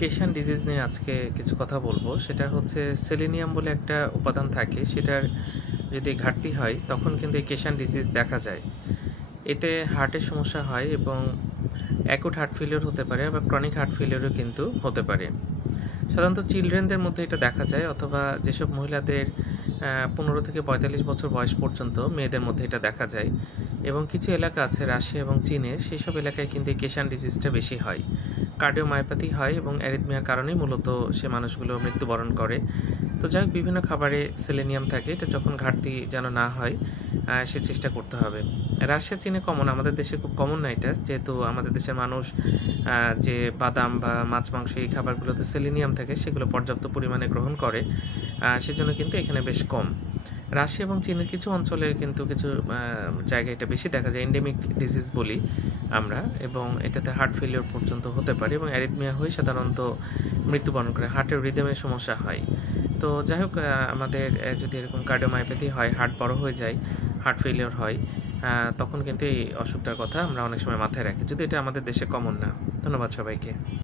কেশান disease নিয়ে আজকে কিছু কথা বলবো। সেটা হচ্ছে সেলেনিয়াম বলে একটা উপাদান থাকে, সেটার যদি ঘাটতি হয় তখন কিন্তু এই কেশান ডিজিজ দেখা যায়। এতে হার্টের সমস্যা হয় এবং অ্যাকুট হার্ট ফেলিওর হতে পারে, আবার ক্রনিক হার্ট ফেলিওরও কিন্তু হতে পারে। সাধারণত চিলড্রেনদের মধ্যে এটা দেখা যায়, অথবা যেসব মহিলাদের 15 থেকে 45 বছর বয়স পর্যন্ত মেয়েদের মধ্যে এটা দেখা যায়। এবং কিছু এলাকা আছে রাশিয়া এবং চীনে, সেই সব এলাকায় কিন্তু এই কেশান ডিজিজটা বেশি হয়। কার্ডিওমায়োপ্যাথি হয় এবং অ্যারিথমিয়ার কারণেই মূলত সে মানুষগুলো মৃত্যুবরণ করে। তো যাই হোক, বিভিন্ন খাবারে সেলেনিয়াম থাকে, এটা যখন ঘাটতি যেন না হয় সে চেষ্টা করতে হবে। রাশিয়া চীনে কমন, আমাদের দেশে খুব কমন না এটা, যেহেতু আমাদের দেশের মানুষ যে বাদাম বা মাছ মাংস এই খাবারগুলোতে সেলেনিয়াম থাকে সেগুলো পর্যাপ্ত পরিমাণে গ্রহণ করে, সেজন্য কিন্তু এখানে বেশ কম। রাশিয়া এবং চীনের কিছু অঞ্চলে কিন্তু কিছু জায়গায় এটা বেশি দেখা যায়, এন্ডেমিক ডিজিজ বলি আমরা, এবং এটাতে হার্ট ফেলিওর পর্যন্ত হতে পারে এবং অ্যারিথমিয়া হয়ে সাধারণত মৃত্যুবরণ করে, হার্টের রিদমের সমস্যা হয়। তো যাই হোক, আমাদের যদি এরকম কার্ডিওমায়োপ্যাথি হয়, হার্ট বড় হয়ে যায়, হার্ট ফেলিওর হয়, তখন কিন্তু এই অসুখটার কথা আমরা অনেক সময় মাথায় রাখি, যদি এটা আমাদের দেশে কমন না। ধন্যবাদ সবাইকে।